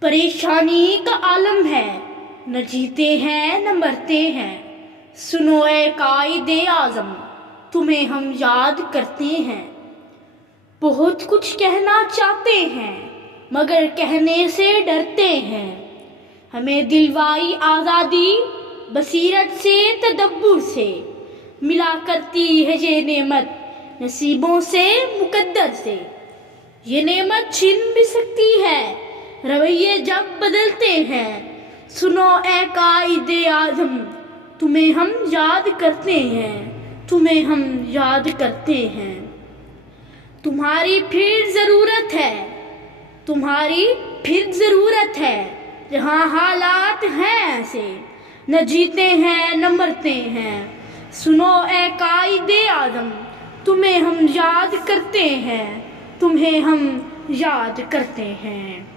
پریشانی کا عالم ہے، نہ جیتے ہیں نہ مرتے ہیں، سنو اے قائد اعظم تمہیں ہم یاد کرتے ہیں۔ بہت کچھ کہنا چاہتے ہیں مگر کہنے سے ڈرتے ہیں، ہمیں دلوائی آزادی بصیرت سے تدبر سے، ملا کرتی ہے یہ نعمت نصیبوں سے مقدر سے۔ یہ نعمت چھن بھی سکتی ہے رویے جب بدلتے ہیں، سنو اے قائد اعظم تمہیں ہم یاد کرتے ہیں، تمہیں ہم یاد کرتے ہیں۔ تمہاری پھر ضرورت ہے، تمہاری پھر ضرورت ہے، جہاں حالات ہیں ایسے، نہ جیتے ہیں نہ مرتے ہیں، سنو اے قائد اعظم تمہیں ہم یاد کرتے ہیں، تمہیں ہم یاد کرتے ہیں۔